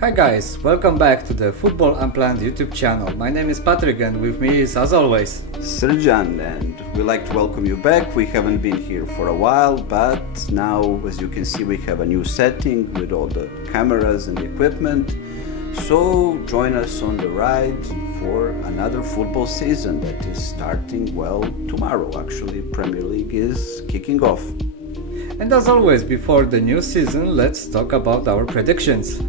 Hi guys, welcome back to the Football Unplanned YouTube channel. My name is Patrick and with me is, as always, Srđan, and we'd like to welcome you back. We haven't been here for a while, but now, as you can see, we have a new setting with all the cameras and the equipment. So join us on the ride for another football season that is starting, well, tomorrow. Actually, Premier League is kicking off. and as always, before the new season, let's talk about our predictions.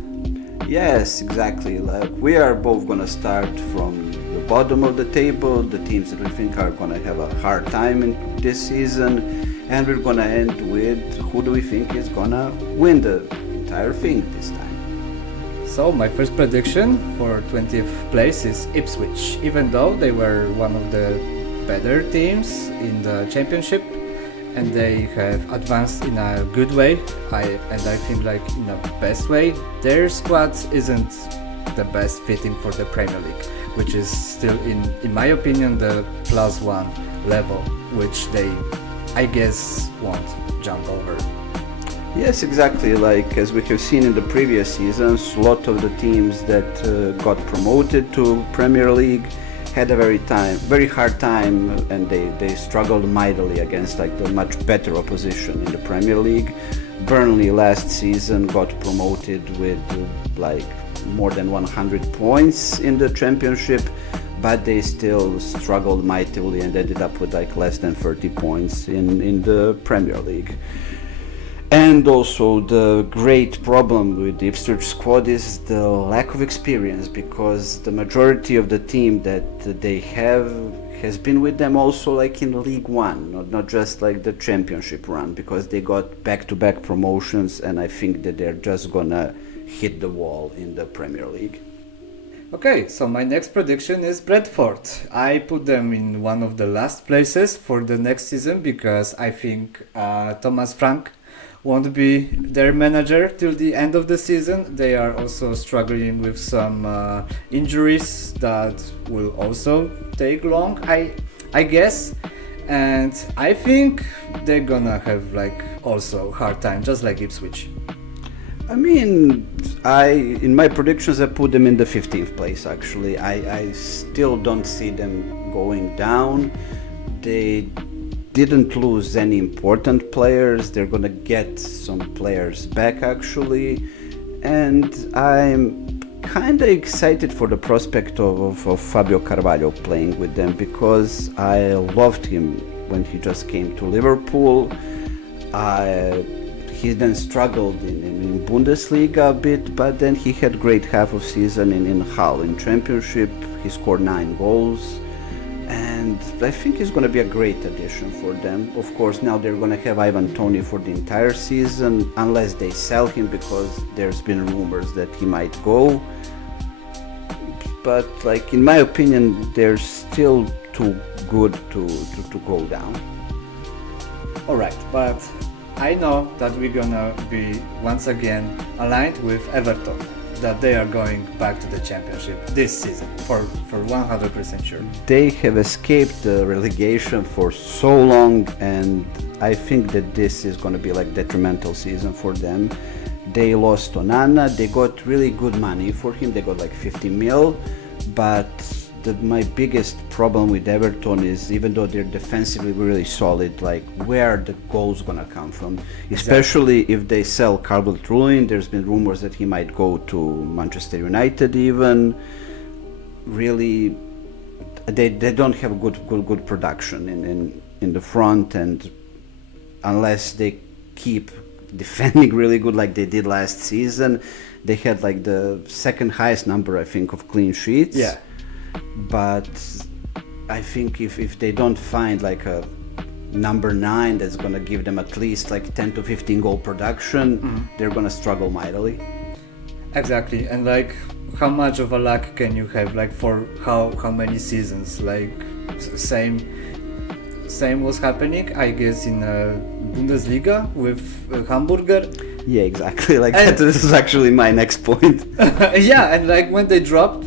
Yes, exactly. Like we are both gonna start from the bottom of the table, the teams that we think are gonna have a hard time in this season, and we're gonna end with who do we think is gonna win the entire thing this time. So my first prediction for 20th place is Ipswich. Even though they were one of the better teams in the championship and they have advanced in a good way, I think like in a best way, their squad isn't the best fitting for the Premier League, which is still in my opinion the +1 level, which they I guess won't jump over. Yes, exactly. Like as we have seen in the previous seasons, a lot of the teams that got promoted to Premier League had a very hard time, and they struggled mightily against like the much better opposition in the Premier League. Burnley last season got promoted with like more than 100 points in the Championship, but they still struggled mightily and ended up with like less than 30 points in the Premier League. And also the great problem with the Ipswich squad is the lack of experience, because the majority of the team that they have has been with them also like in League One, not just like the Championship run, because they got back-to-back promotions, and I think that they're just gonna hit the wall in the Premier League. Okay, so my next prediction is Bradford. I put them in one of the last places for the next season because I think Thomas Frank won't be their manager till the end of the season. They are also struggling with some injuries that will also take long, I guess, and I think they're gonna have like also hard time, just like Ipswich. I mean, in my predictions I put them in the 15th place. Actually, I still don't see them going down. They didn't lose any important players. They're gonna get some players back actually, and I'm kind of excited for the prospect of Fabio Carvalho playing with them, because I loved him when he just came to Liverpool. He then struggled in Bundesliga a bit, but then he had great half of season in Hull in Championship. He scored 9 goals. And I think he's going to be a great addition for them. Of course, now they're going to have Ivan Toney for the entire season, unless they sell him, because there's been rumors that he might go. But like in my opinion, they're still too good to go down. Alright, but I know that we're gonna be once again aligned with Everton, that they are going back to the Championship this season for 100% sure. They have escaped the relegation for so long, and I think that this is going to be like detrimental season for them. They lost Onana. They got really good money for him. They got like 50 mil, but my biggest problem with Everton is, even though they're defensively really solid, like where are the goals gonna come from? Especially if they sell Calvert-Lewin. There's been rumors that he might go to Manchester United even. Really, they don't have good production in the front, and unless they keep defending really good like they did last season, they had like the second highest number I think of clean sheets. Yeah. But I think if they don't find like a number 9 that's going to give them at least like 10 to 15 goal production, they're going to struggle mightily. Exactly, and like how much of a luck can you have, like for how many seasons? Like same was happening, I guess, in Bundesliga with Hamburger. Yeah, exactly. Like that. This is actually my next point. Yeah, and like when they dropped.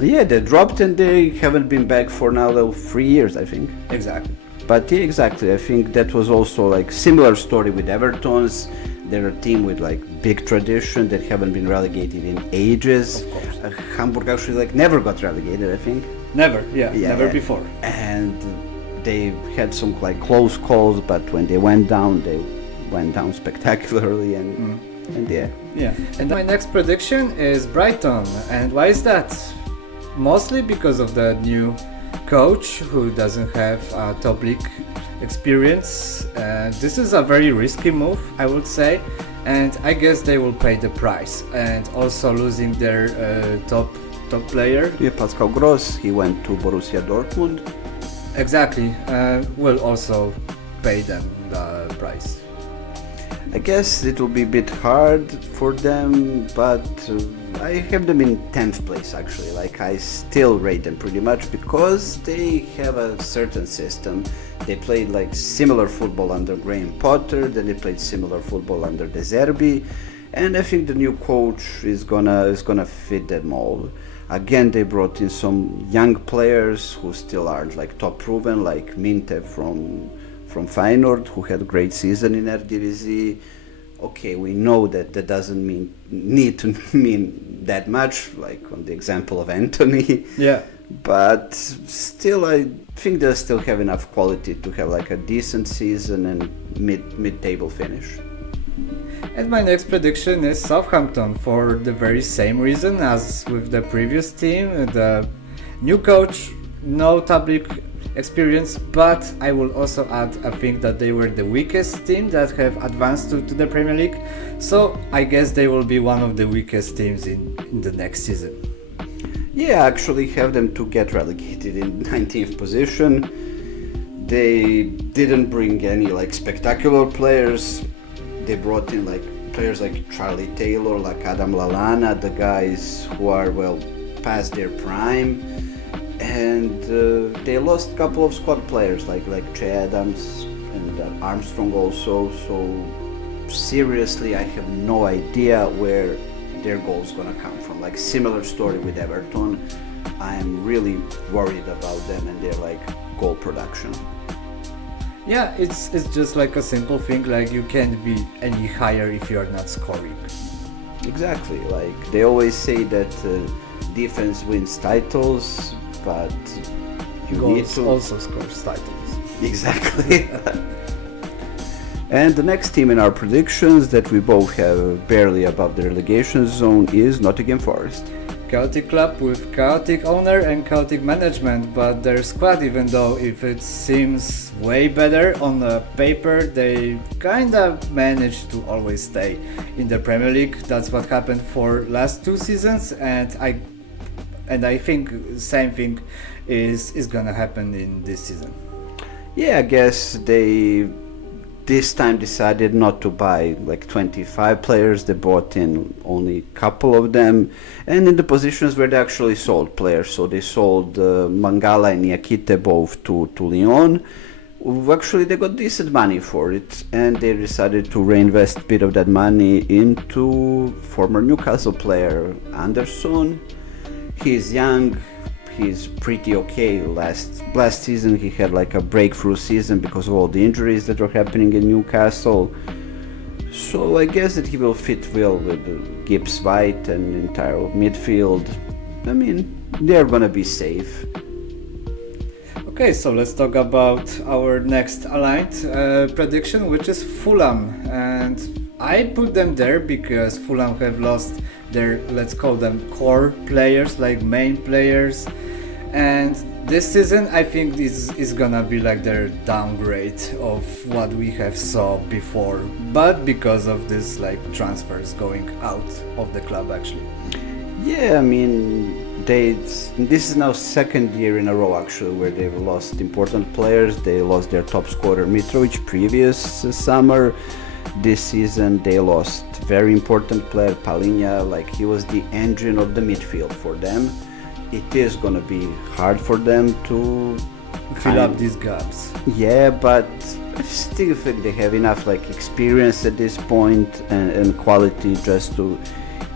Yeah, they dropped and they haven't been back for now 3 years, I think. Exactly. But yeah, exactly. I think that was also like similar story with Everton's. They're a team with like big tradition that haven't been relegated in ages. Of course. Hamburg actually like never got relegated, I think. Never, never before. And they had some like close calls, but when they went down spectacularly, and yeah. Yeah. And my next prediction is Brighton. And why is that? Mostly because of the new coach who doesn't have top league experience. This is a very risky move, I would say, and I guess they will pay the price. And also losing their top player. Yeah, Pascal Gross, he went to Borussia Dortmund. Exactly, will also pay them the price. I guess it will be a bit hard for them, but I have them in 10th place actually. Like I still rate them pretty much because they have a certain system. They played like similar football under Graham Potter, then they played similar football under De Zerbi, and I think the new coach is gonna fit that mold. Again, they brought in some young players who still are like top proven, like Minte from Feyenoord, who had a great season in Eredivisie. Okay, we know that doesn't need to mean that much, like on the example of Anthony. Yeah. But still, I think they still have enough quality to have like a decent season and mid-table finish. And my next prediction is Southampton for the very same reason as with the previous team. The new coach, no top league experience, but I will also add, I think that they were the weakest team that have advanced to the Premier League, so I guess they will be one of the weakest teams in the next season. Yeah, I actually have them to get relegated in 19th position. They didn't bring any like spectacular players. They brought in like players like Charlie Taylor, like Adam Lallana, the guys who are well past their prime. And they lost a couple of squad players like Che Adams and Armstrong also. So seriously, I have no idea where their goal is gonna come from. Like similar story with Everton. I am really worried about them and their like goal production. Yeah, it's just like a simple thing, like you can't be any higher if you are not scoring. Exactly, like they always say that defense wins titles, but you Goals need to also scores titles. Exactly. And the next team in our predictions that we both have barely above the relegation zone is Nottingham Forest. Chaotic club with chaotic owner and chaotic management, but their squad, even though if it seems way better on the paper, they kinda managed to always stay in the Premier League. That's what happened for last 2 seasons, and I think same thing is gonna happen in this season. Yeah, I guess they this time decided not to buy like 25 players. They bought in only a couple of them, and in the positions where they actually sold players. So they sold Mangala and Niakite both to Lyon. Actually, they got decent money for it, and they decided to reinvest a bit of that money into former Newcastle player Anderson. He's young. He's pretty okay. Last season he had like a breakthrough season because of all the injuries that were happening in Newcastle. So I guess that he will fit well with Gibbs White and the entire midfield. I mean, they're gonna be safe. Okay, so let's talk about our next aligned prediction, which is Fulham. And I put them there because Fulham have lost their, let's call them core players, like main players. And this season I think is gonna be like their downgrade of what we have saw before, but because of this like transfers going out of the club actually. Yeah, I mean, this is now second year in a row actually where they've lost important players. They lost their top scorer Mitrovic previous summer. This season they lost very important player Palinha, like he was the engine of the midfield for them. It is gonna be hard for them to fill up these gaps. Yeah, but I still think they have enough like experience at this point and quality just to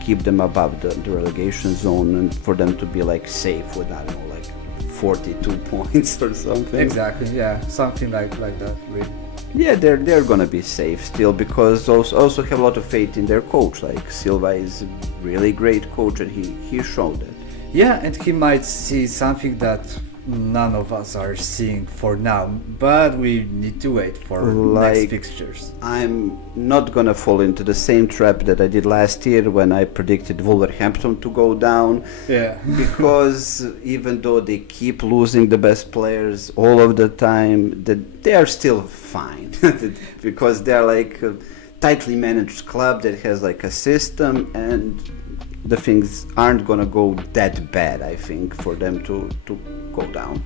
keep them above the relegation zone and for them to be like safe with, I don't know, like 42 points or something. Exactly, yeah, something like that really. Yeah, they're gonna be safe still because also have a lot of faith in their coach. Like Silva is a really great coach, and he showed it. Yeah, and he might see something that none of us are seeing for now, but we need to wait for next Like, fixtures. I'm not gonna fall into the same trap that I did last year when I predicted Wolverhampton to go down, Yeah. because even though they keep losing the best players all of the time, that they are still fine because they're like a tightly managed club that has like a system, and the things aren't gonna go that bad, I think, for them to go down.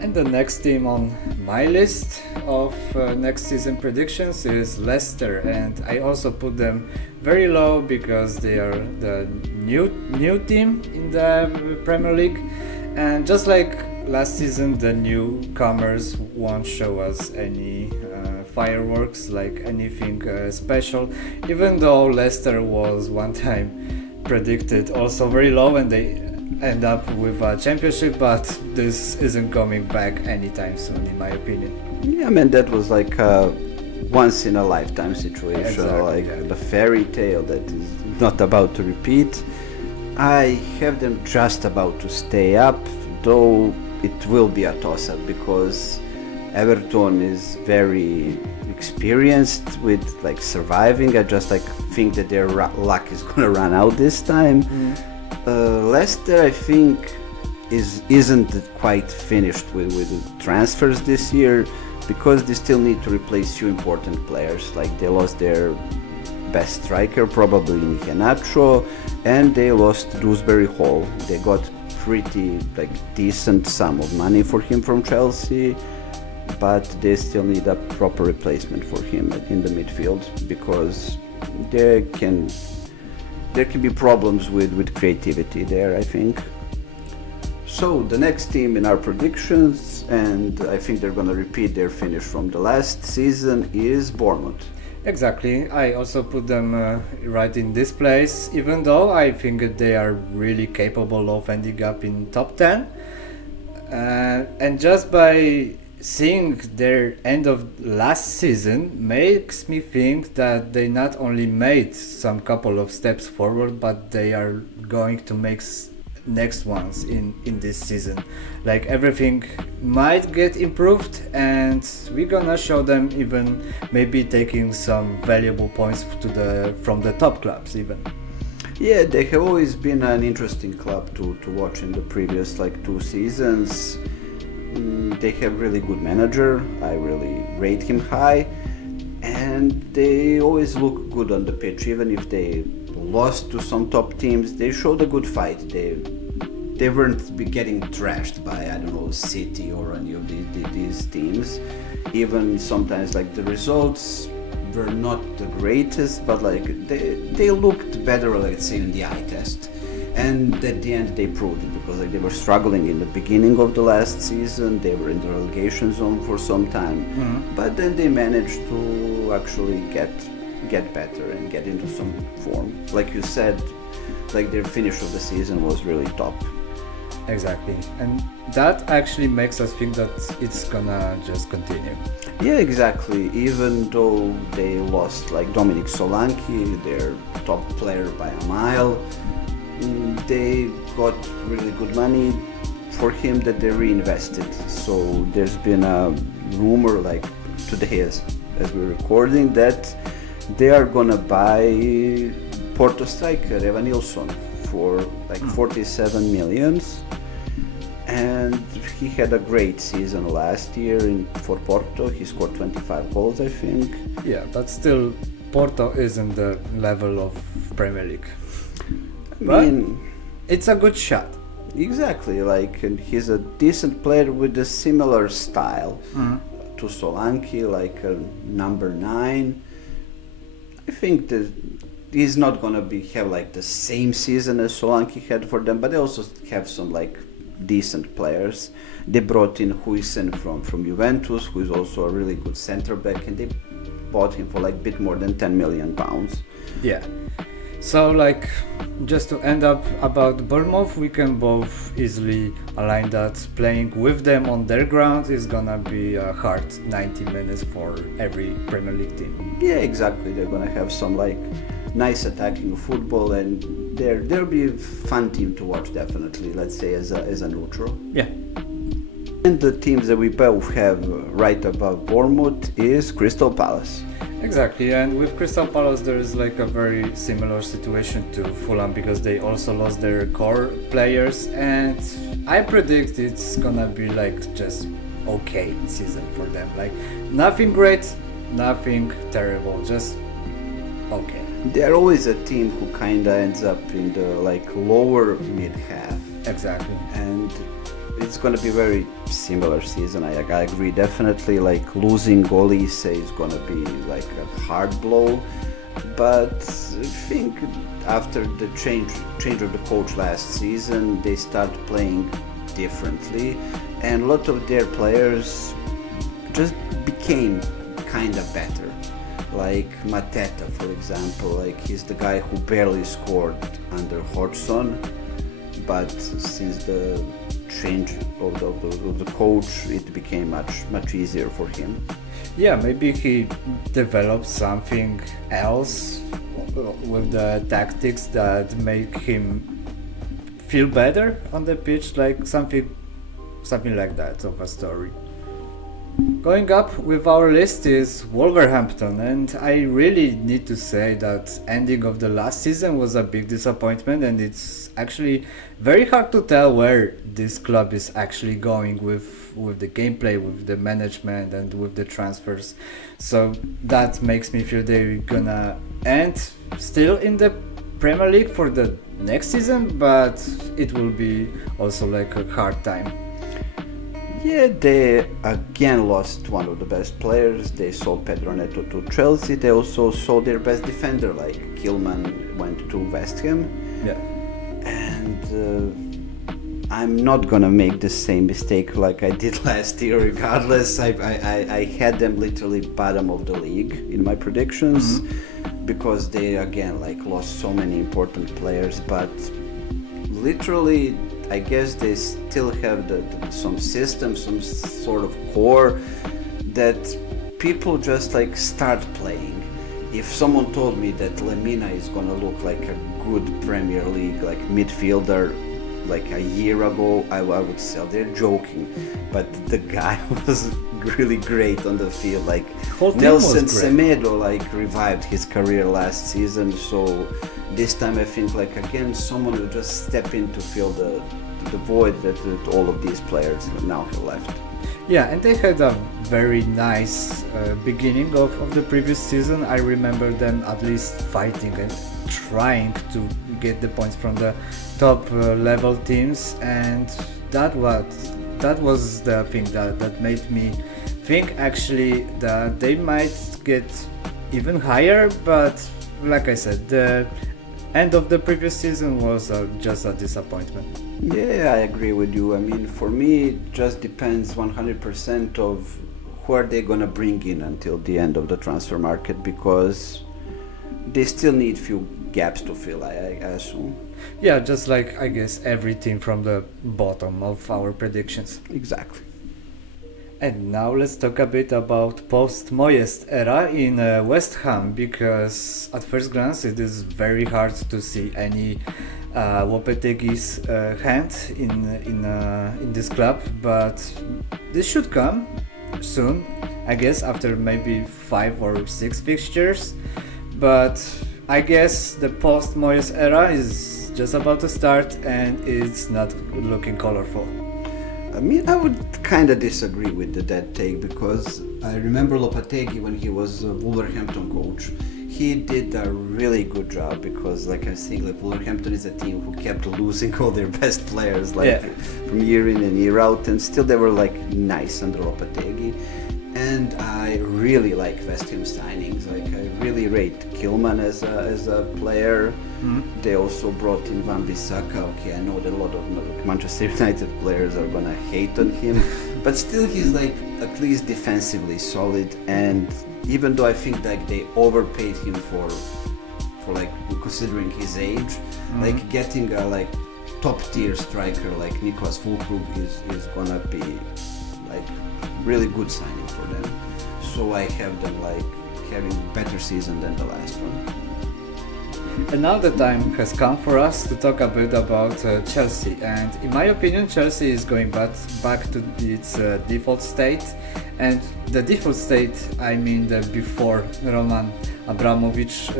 And the next team on my list of next season predictions is Leicester, and I also put them very low because they are the new team in the Premier League, and just like last season, the newcomers won't show us any fireworks, like anything special, even though Leicester was one time predicted also very low and they end up with a championship, but this isn't coming back anytime soon, in my opinion. Yeah, I mean, that was like a once in a lifetime situation, Exactly, like yeah. the fairy tale that is not about to repeat. I have them just about to stay up, though it will be a toss up because Everton is very experienced with like surviving. I just like think that their luck is gonna run out this time. Leicester, I think, isn't quite finished with the transfers this year because they still need to replace few important players. Like they lost their best striker, probably Iheanacho, and they lost Dewsbury Hall. They got pretty like decent sum of money for him from Chelsea, but they still need a proper replacement for him in the midfield because there can be problems with creativity there, I think. So the next team in our predictions, and I think they're going to repeat their finish from the last season, is Bournemouth. Exactly, I also put them right in this place, even though I think that they are really capable of ending up in top 10. And just by seeing their end of last season makes me think that they not only made some couple of steps forward, but they are going to make next ones in this season. Like everything might get improved, and we're gonna show them even maybe taking some valuable points from the top clubs even. Yeah, they have always been an interesting club to watch in the previous like 2 seasons. They have really good manager. I really rate him high, and they always look good on the pitch. Even if they lost to some top teams, they showed a good fight. They weren't getting thrashed by, I don't know, City or any of these teams. Even sometimes like the results were not the greatest, but like they looked better, let's say, in the eye test. And at the end they proved it because like they were struggling in the beginning of the last season. They were in the relegation zone for some time, but then they managed to actually get better and get into some form. Like you said, like their finish of the season was really top. Exactly, and that actually makes us think that it's gonna just continue. Yeah, exactly. Even though they lost like Dominic Solanke, their top player by a mile, they got really good money for him that they reinvested. So there's been a rumor like today as we're recording that they are gonna buy Porto striker Evan Nilsson for like 47 millions. And he had a great season last year for Porto. He scored 25 goals, I think. Yeah, but still, Porto isn't the level of Premier League. I mean, it's a good shot. Exactly, like, and he's a decent player with a similar style to Solanke, like a number 9. I think that he's not gonna have like the same season as Solanke had for them, but they also have some like decent players. They brought in Huijsen from Juventus, who is also a really good center back, and they bought him for like a bit more than £10 million. Yeah. So, like, just to end up about Bournemouth, we can both easily align that playing with them on their ground is gonna be a hard 90 minutes for every Premier League team. Yeah, exactly. They're gonna have some like nice attacking football, and they'll be a fun team to watch definitely. Let's say as a neutral. Yeah. And the teams that we both have right above Bournemouth is Crystal Palace. Exactly, and with Crystal Palace there is like a very similar situation to Fulham because they also lost their core players, and I predict it's gonna be like just okay season for them. Like nothing great, nothing terrible, just okay. They're always a team who kinda ends up in the like lower mid half. Exactly. And it's gonna be very similar season. I agree. Definitely, like losing Olise is gonna be like a hard blow. But I think after the change of the coach last season, they start playing differently, and a lot of their players just became kind of better. Like Mateta, for example, like he's the guy who barely scored under Hodgson, but since the change of the coach, it became much easier for him. Yeah, maybe he developed something else with the tactics that make him feel better on the pitch, like something like that of a story. Going up with our list is Wolverhampton, and I really need to say that ending of the last season was a big disappointment, and it's actually very hard to tell where this club is actually going with the gameplay, with the management, and with the transfers. So that makes me feel they're gonna end still in the Premier League for the next season, but it will be also like a hard time. Yeah, they again lost one of the best players. They sold Pedro Neto to Chelsea. They also sold their best defender, like Kilman went to West Ham. Yeah. And I'm not gonna make the same mistake like I did last year. Regardless, I had them literally bottom of the league in my predictions, because they again like lost so many important players. But literally, I guess they still have some system, some sort of core that people just like start playing. If someone told me that Lemina is gonna look like a good Premier League like midfielder like a year ago, I would say they're joking. But the guy was really great on the field. Like Nelson Semedo like revived his career last season. So this time I think like again someone will just step in to fill the void that all of these players now have left. Yeah, and they had a very nice beginning of the previous season. I remember them at least fighting and trying to get the points from the top level teams, and that was the thing that made me think actually that they might get even higher. But like I said, the end of the previous season was just a disappointment. Yeah, I agree with you. I mean, for me, it just depends 100% of who are they gonna bring in until the end of the transfer market, because they still need few gaps to fill, I assume. Yeah, just like I guess every team from the bottom of our predictions. Exactly. And now let's talk a bit about post-Moyes era in West Ham, because at first glance it is very hard to see any Lopetegui's hand in this club, but this should come soon, I guess, after maybe 5 or 6 fixtures. But I guess the post-Moyes era is just about to start and it's not looking colorful. I mean, I would kind of disagree with that take, because I remember Lopetegui when he was a Wolverhampton coach. He did a really good job, because like I think like Wolverhampton is a team who kept losing all their best players from year in and year out, and still they were like nice under Lopetegui. And I really like West Ham signings. Like I really rate Kilman as a player. Mm-hmm. They also brought in Van Bissaka. Okay, I know that a lot of Manchester United players are gonna hate on him, but still he's like at least defensively solid. And even though I think like they overpaid him for like considering his age. Like getting a like top tier striker like Niklas Füllkrug is gonna be like really good signing for them. So I have them like having better season than the last one. And now the time has come for us to talk a bit about Chelsea. And in my opinion, Chelsea is going back to its default state. And the default state, I mean the before Roman Abramovich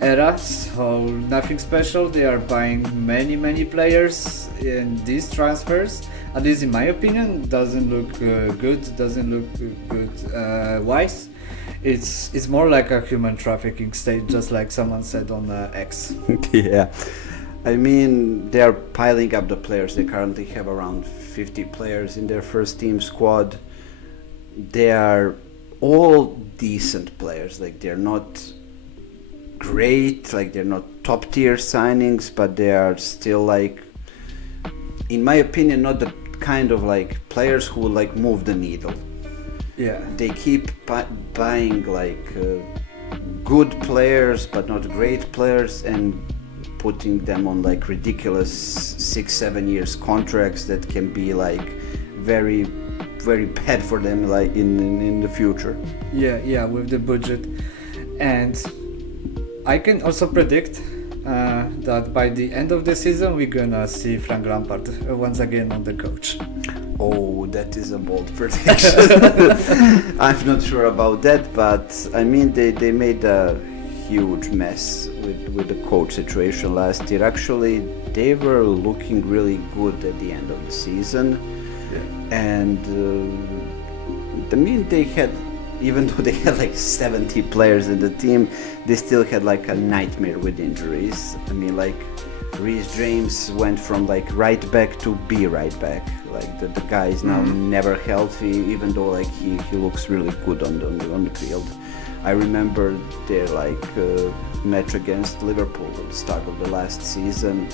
era. So nothing special. They are buying many players in these transfers. At least in my opinion, doesn't look good. Doesn't look good wise. It's more like a human trafficking state, just like someone said on X. Yeah, I mean they are piling up the players. They currently have around 50 players in their first team squad. They are all decent players. Like they're not great, like they're not top tier signings, but they are still like, in my opinion, not the kind of like players who will like move the needle. Yeah, they keep buying like good players but not great players and putting them on like ridiculous 6-7 years contracts that can be like very bad for them like in the future. Yeah, with the budget. And I can also predict that by the end of the season we're gonna see Frank Lampard once again on the coach. Oh, that is a bold prediction. I'm not sure about that, but I mean they made a huge mess with the coach situation last year. Actually, they were looking really good at the end of the season. Yeah. And I mean they had, even though they had like 70 players in the team, they still had like a nightmare with injuries. I mean like Reece James went from like right back to be right back. Like the guy is now never healthy, even though like he looks really good on the field. I remember their like match against Liverpool at the start of the last season.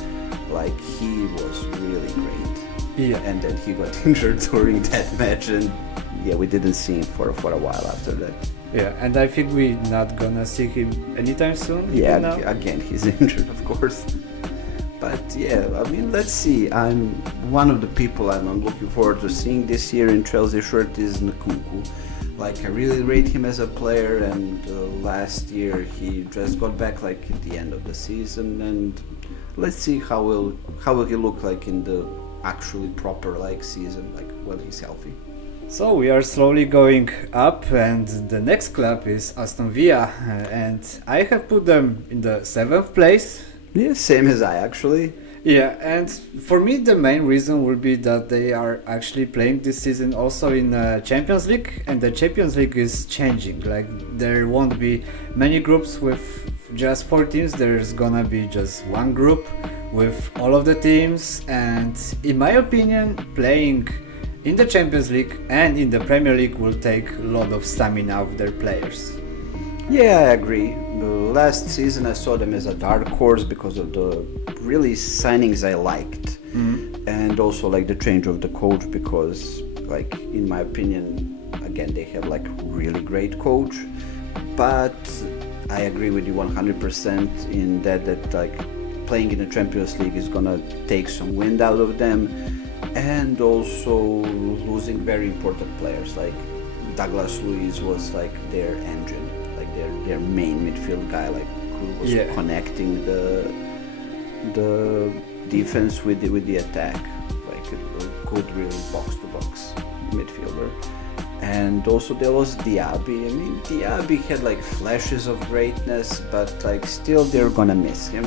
Like he was really great. Yeah. And then he got injured during that match, and yeah, we didn't see him for a while after that. Yeah, and I think we're not gonna see him anytime soon. Yeah, again he's injured, of course. But yeah, I mean, let's see. I'm one of the people I'm looking forward to seeing this year in Chelsea shirt is Nkunku. Like I really rate him as a player, and last year he just got back like at the end of the season, and let's see how will he look like in the actually proper like season, like when he's healthy. So we are slowly going up, and the next club is Aston Villa, and I have put them in the 7th place. Yeah, same as I actually. Yeah, and for me the main reason will be that they are actually playing this season also in Champions League, and the Champions League is changing. Like there won't be many groups with just 4 teams, there's gonna be just one group with all of the teams, and in my opinion playing in the Champions League and in the Premier League will take a lot of stamina of their players. Yeah, I agree. Last season I saw them as a dark horse because of the really signings I liked, and also like the change of the coach, because like in my opinion again they have like really great coach, but I agree with you 100% in that like playing in the Champions League is gonna take some wind out of them, and also losing very important players. Like Douglas Luiz was like their engine, their main midfield guy, like who was connecting the defense with the attack, like a good really box to box midfielder. And also there was Diaby. I mean Diaby had like flashes of greatness, but like still they're gonna miss him.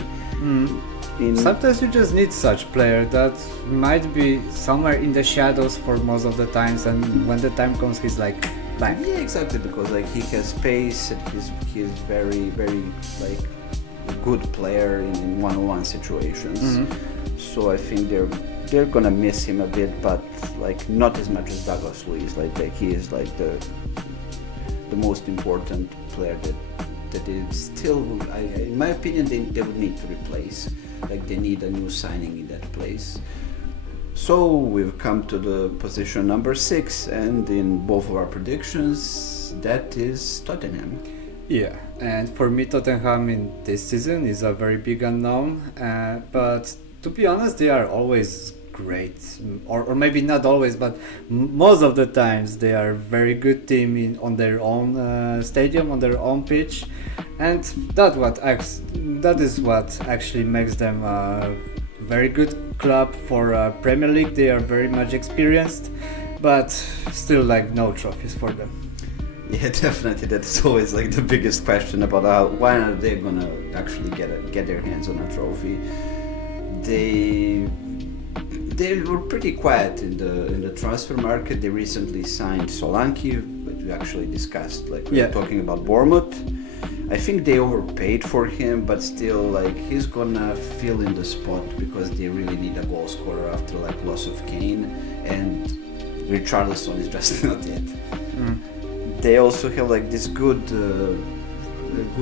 Sometimes you just need such player that might be somewhere in the shadows for most of the times, and when the time comes he's like bang. Yeah, exactly, because like he has pace and he's very like a good player in one-on-one situations. So I think they're gonna miss him a bit, but like not as much as Douglas Luiz. Like he is like the most important player that is still, in my opinion, they would need to replace. Like they need a new signing in that place. So we've come to the position number 6, and in both of our predictions, that is Tottenham. Yeah, and for me, Tottenham in this season is a very big unknown. But to be honest, they are always great, or maybe not always, but most of the times they are very good team on their own stadium, on their own pitch, and that is what actually makes them a very good club for Premier League. They are very much experienced, but still like no trophies for them. Yeah, definitely. That's always like the biggest question about why are they gonna actually get their hands on a trophy. They were pretty quiet in the transfer market. They recently signed Solanke, but we actually discussed like we were talking about Bournemouth. I think they overpaid for him, but still like he's gonna fill in the spot because they really need a goal scorer after like loss of Kane, and Richarlison is just not it. They also have like this good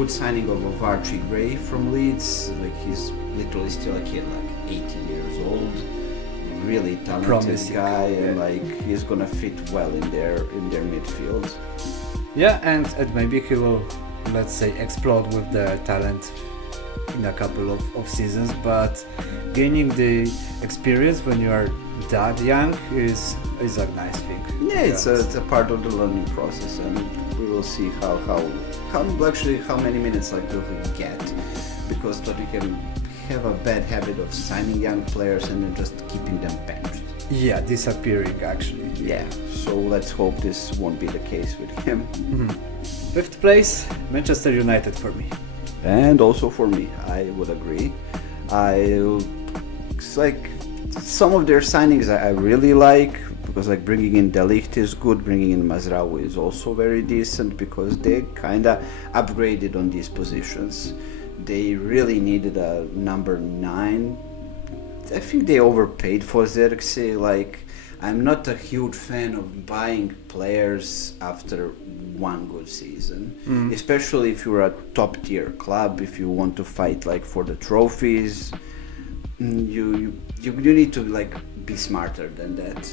signing of Archie Gray from Leeds. Like he's literally still a kid, like 18 years old. Really talented Promising guy, and like he's gonna fit well in their midfield. Yeah, and maybe he will, let's say, explode with the talent in a couple of seasons. But gaining the experience when you are that young is a nice thing. Yeah, it's a part of the learning process, and we will see how many minutes like will he get, because Tottenham have a bad habit of signing young players and then just keeping them benched. Yeah, disappearing actually. Yeah, so let's hope this won't be the case with him. Fifth place, Manchester United for me. And also for me, I would agree. It's like some of their signings I really like, because like bringing in De Ligt is good, bringing in Mazraoui is also very decent, because they kind of upgraded on these positions. They really needed a number 9. I think they overpaid for Xerxes. Like, I'm not a huge fan of buying players after one good season, especially if you're a top tier club. If you want to fight like for the trophies, you need to like be smarter than that.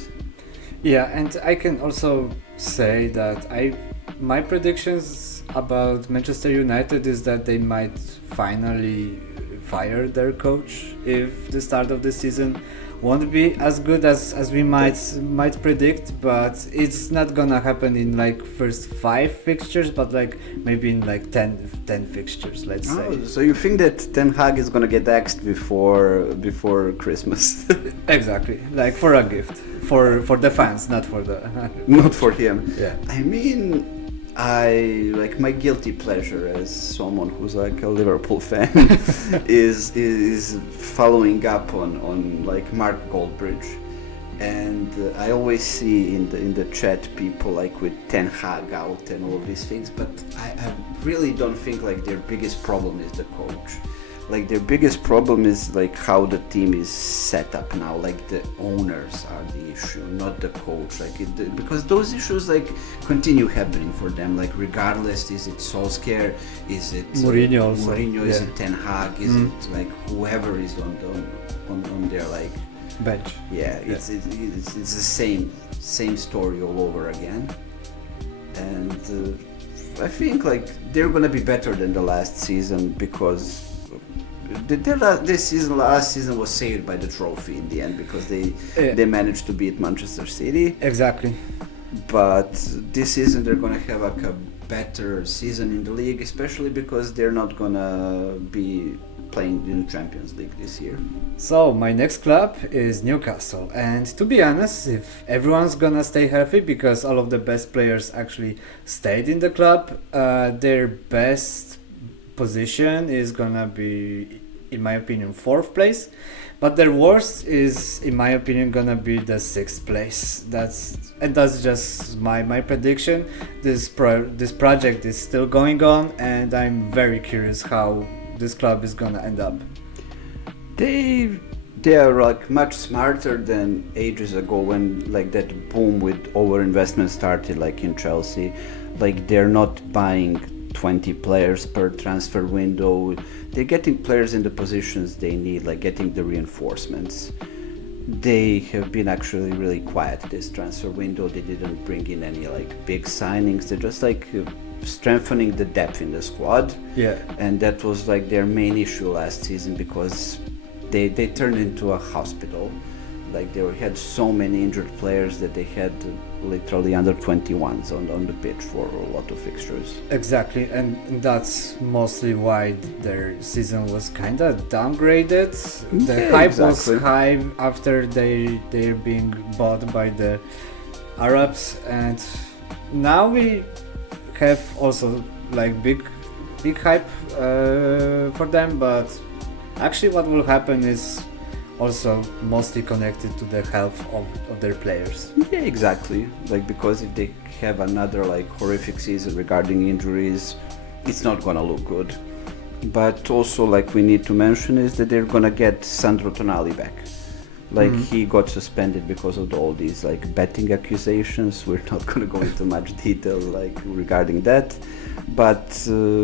Yeah, and I can also say that my predictions about Manchester United is that they might finally fire their coach if the start of the season won't be as good as we might predict, but it's not gonna happen in like first 5 fixtures, but like maybe in like 10 fixtures, let's say. So you think that Ten Hag is gonna get axed before Christmas? Exactly, like for a gift for the fans, not for the not for him. Yeah. I mean, I like my guilty pleasure as someone who's like a Liverpool fan is following up on like Mark Goldbridge, and I always see in the chat people like with Ten Hag out and all of these things, but I really don't think like their biggest problem is the coach. Like their biggest problem is like how the team is set up now. Like the owners are the issue, not the coach. Like because those issues like continue happening for them. Like regardless, is it Solskjaer, is it Mourinho, is it Ten Hag, is it like whoever is on their like bench. Yeah, it's the same story all over again. And I think like they're gonna be better than the last season, because last season was saved by the trophy in the end, because they managed to beat Manchester City. Exactly. But this season they're gonna have like a better season in the league, especially because they're not gonna be playing in the Champions League this year. So my next club is Newcastle, and to be honest, if everyone's gonna stay healthy, because all of the best players actually stayed in the club, their best position is gonna be, in my opinion, 4th place, but their worst is, in my opinion, gonna be the 6th place. That's just my prediction. This project is still going on, and I'm very curious how this club is gonna end up. They are like much smarter than ages ago, when like that boom with overinvestment started, like in Chelsea. Like they're not buying 20 players per transfer window. They're getting players in the positions they need, like getting the reinforcements. They have been actually really quiet this transfer window. They didn't bring in any like big signings. They're just like strengthening the depth in the squad. Yeah. And that was like their main issue last season, because they turned into a hospital. Like they had so many injured players that they had literally under 21s on the pitch for a lot of fixtures. Exactly, and that's mostly why their season was kind of downgraded. The hype was high after they're being bought by the Arabs, and now we have also like big hype for them, but actually what will happen is also mostly connected to the health of their players. Yeah, exactly. Like, because if they have another like horrific season regarding injuries, it's not gonna look good. But also, like, we need to mention is that they're gonna get Sandro Tonali back. Like, he got suspended because of all these like betting accusations. We're not gonna go into much detail like regarding that, but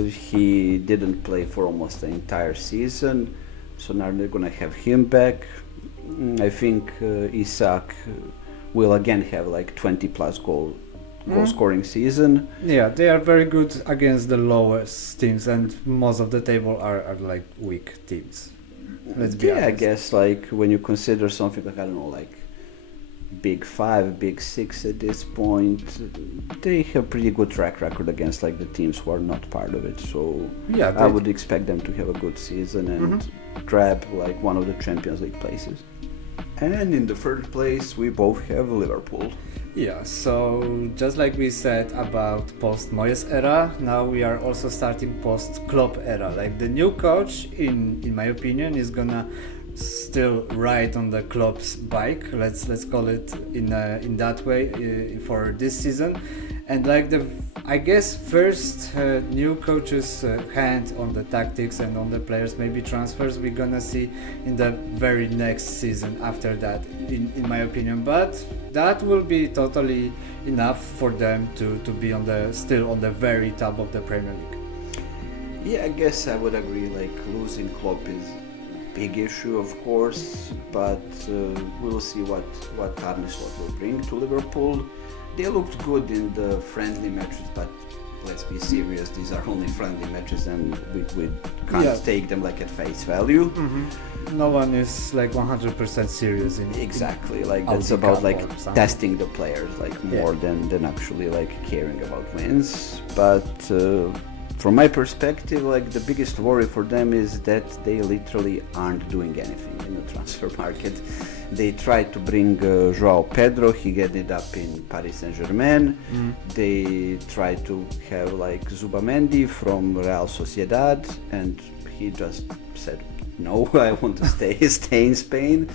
he didn't play for almost the entire season. So now they're gonna have him back. I think Isak will again have like 20 plus goal scoring season. Yeah, they are very good against the lowest teams, and most of the table are like weak teams. Let's be honest. I guess like when you consider something like, I don't know, like Big 5, Big 6 at this point, they have pretty good track record against like the teams who are not part of it. So yeah, I would expect them to have a good season and grab like one of the Champions League places. And in the third place, we both have Liverpool. Yeah, so just like we said about post-Moyes era, now we are also starting post-Klopp era. Like the new coach, in my opinion, is gonna still ride on the Klopp's bike. Let's call it in that way for this season. And like I guess first new coach's hand on the tactics and on the players, maybe transfers, we're gonna see in the very next season after that, in my opinion. But that will be totally enough for them to be still on the very top of the Premier League. Yeah, I guess I would agree. Like losing Klopp is a big issue, of course, but we'll see what Arne Slot will bring to Liverpool. They looked good in the friendly matches, but let's be serious, these are only friendly matches and we can't take them like at face value. No one is like 100% serious in exactly like that's about like testing the players like more than actually like caring about wins. But from my perspective, like the biggest worry for them is that they literally aren't doing anything in the transfer market. They tried to bring João Pedro, he ended up in Paris Saint-Germain. They tried to have like Zubamendi from Real Sociedad, and he just said, no, I want to stay in Spain.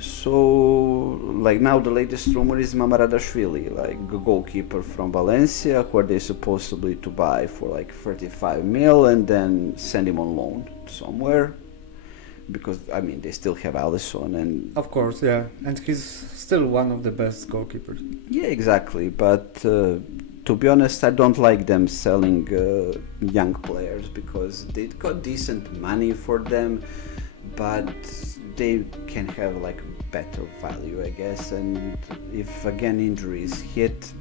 So, like now the latest rumor is Mamaradashvili, like a goalkeeper from Valencia, who are they supposedly to buy for like 35 mil and then send him on loan somewhere. Because I mean they still have Alisson and of course, yeah, and he's still one of the best goalkeepers. Yeah, exactly. But to be honest, I don't like them selling young players because they got decent money for them, but they can have like better value, I guess. And if again injuries hit,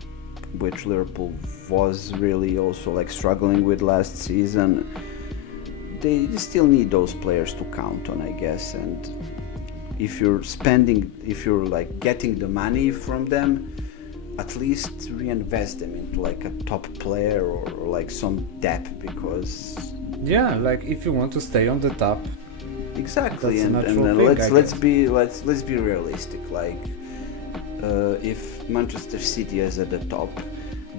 which Liverpool was really also like struggling with last season, they still need those players to count on, I guess. And if you're like getting the money from them, at least reinvest them into like a top player or like some depth, because like if you want to stay on the top. Exactly, and let's be realistic. Like if Manchester City is at the top,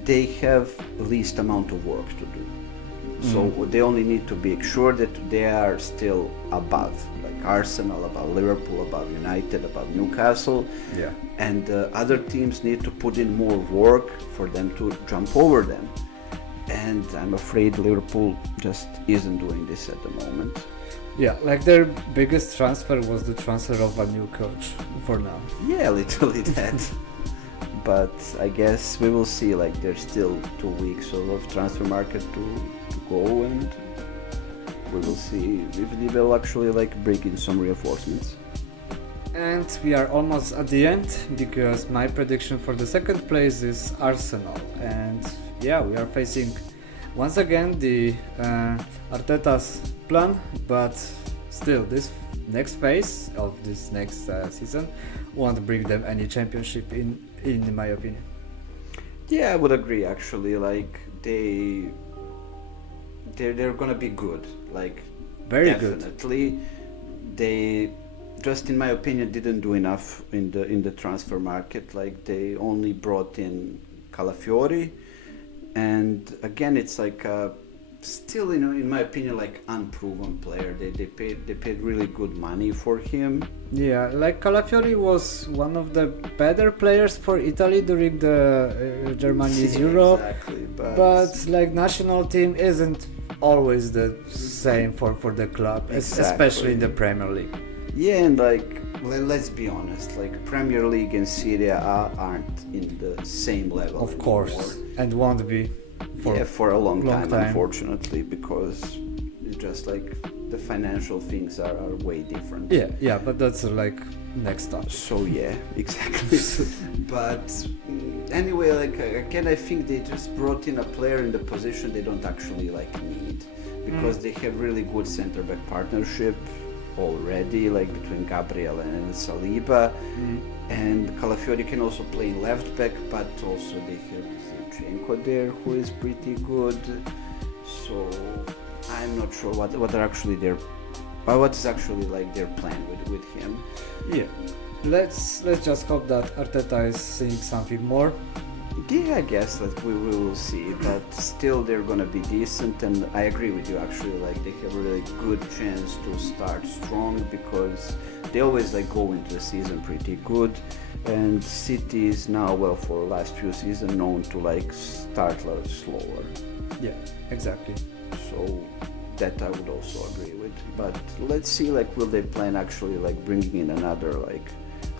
they have least amount of work to do. So they only need to be sure that they are still above, like Arsenal, above Liverpool, above United, above Newcastle. Yeah. And other teams need to put in more work for them to jump over them. And I'm afraid Liverpool just isn't doing this at the moment. Yeah, like their biggest transfer was the transfer of a new coach for now. Yeah, literally that. But I guess we will see, like there's still 2 weeks of transfer market to go, and we will see if they will actually like bring in some reinforcements. And we are almost at the end, because my prediction for the second place is Arsenal, and yeah, we are facing once again the Arteta's plan, but still this next phase of this next season won't bring them any championship in my opinion. Yeah, I would agree actually. Like they're gonna be good. Like Very good. definitely. They just in my opinion didn't do enough in the transfer market. Like they only brought in Calafiori, and again it's like still in my opinion like unproven player. They paid really good money for him. Yeah, like Calafiori was one of the better players for Italy during the Germany's Euro, Exactly, but like national team isn't always the same for the club, especially in the Premier League. yeah, and like let's be honest, like Premier League and Serie A aren't in the same level. Of course, anymore. and won't be For a long long time, time. unfortunately, because it's just like the financial things are way different. Yeah, but that's like next touch. So yeah, exactly. But anyway, like again, I think they just brought in a player in the position they don't actually like need, because they have really good center back partnership already, like between Gabriel and Saliba, and Calafiori can also play left back, but also they have Zinchenko there, who is pretty good. So I'm not sure what are actually their what is actually like their plan with him. Yeah, let's just hope that Arteta is seeing something more. Yeah, I guess that we will see, but still they're gonna be decent, and I agree with you actually. Like they have a really good chance to start strong, because they always like go into the season pretty good, and City is now, well, for last few seasons known to like start a little slower. Yeah, exactly. So that I would also agree with. But let's see, like, will they plan actually like bringing in another like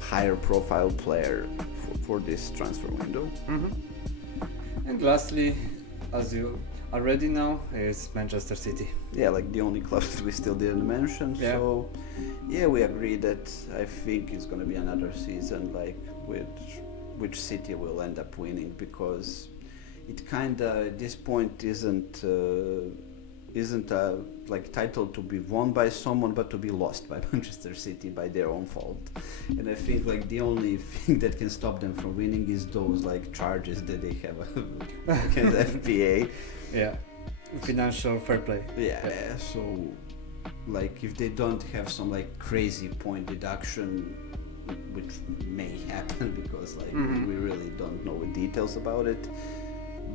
higher profile player for this transfer window? And lastly, as you already know, is Manchester City. Yeah, like the only club that we still didn't mention. Yeah. So yeah, we agree that I think it's gonna be another season like with which City will end up winning, because it kinda at this point isn't a like title to be won by someone, but to be lost by Manchester City by their own fault. And I think like the only thing that can stop them from winning is those like charges that they have against FPA. Yeah, financial fair play. Yeah, so like if they don't have some like crazy point deduction, which may happen because like we really don't know the details about it,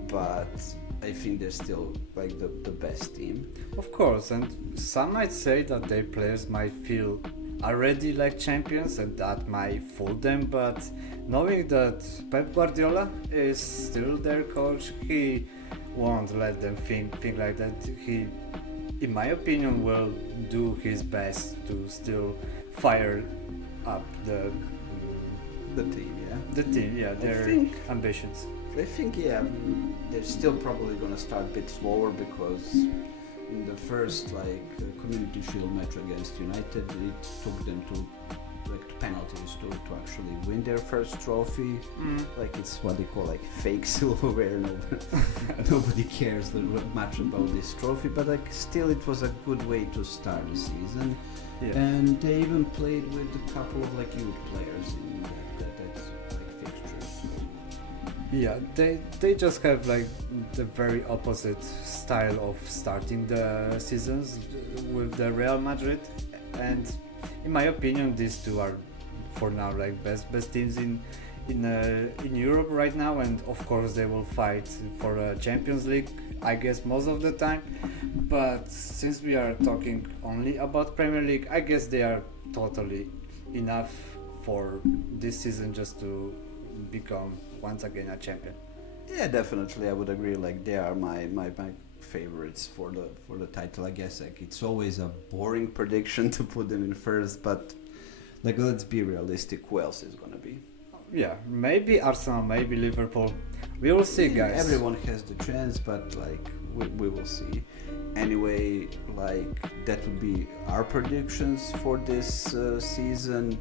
but I think they're still like the best team. Of course, and some might say that their players might feel already like champions and that might fool them, but knowing that Pep Guardiola is still their coach, he won't let them think like that. He, in my opinion, will do his best to still fire up the team, their ambitions. I think, yeah, they're still probably gonna start a bit slower, because in the first like Community Shield match against United, it took them to penalties to actually win their first trophy. Like it's what they call like fake silverware. Nobody cares much about this trophy, but like still it was a good way to start the season. Yeah. And they even played with a couple of like youth players in that like fixtures. Yeah, they just have like the very opposite style of starting the seasons with the Real Madrid, and in my opinion, these two are for now like best teams in Europe right now, and of course they will fight for a Champions League, I guess, most of the time. But since we are talking only about Premier League, I guess they are totally enough for this season just to become once again a champion. Yeah, definitely, I would agree. Like they are my favorites for the title. I guess like it's always a boring prediction to put them in first, but like let's be realistic. Who else is gonna be? Yeah, maybe Arsenal, maybe Liverpool. We will see, guys. Everyone has the chance, but like we will see. Anyway, like that would be our predictions for this season.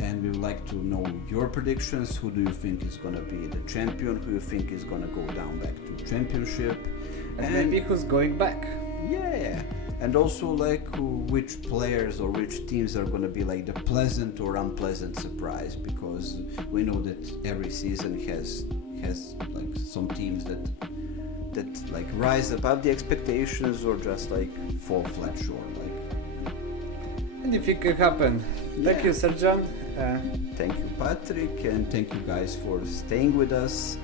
And we would like to know your predictions. Who do you think is going to be the champion? Who do you think is going to go down back to championship? And maybe who's going back. Yeah, and also like which players or which teams are going to be like the pleasant or unpleasant surprise, because we know that every season has like some teams that like rise above the expectations or just like fall flat short. Like, And if it can happen. Thank you, Serjan. Thank you, Patrick, and thank you guys for staying with us.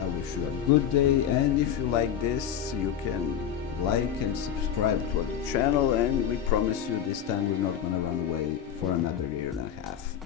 I wish you a good day, and if you like this, you can like and subscribe to the channel, and we promise you this time we're not gonna run away for another year and a half.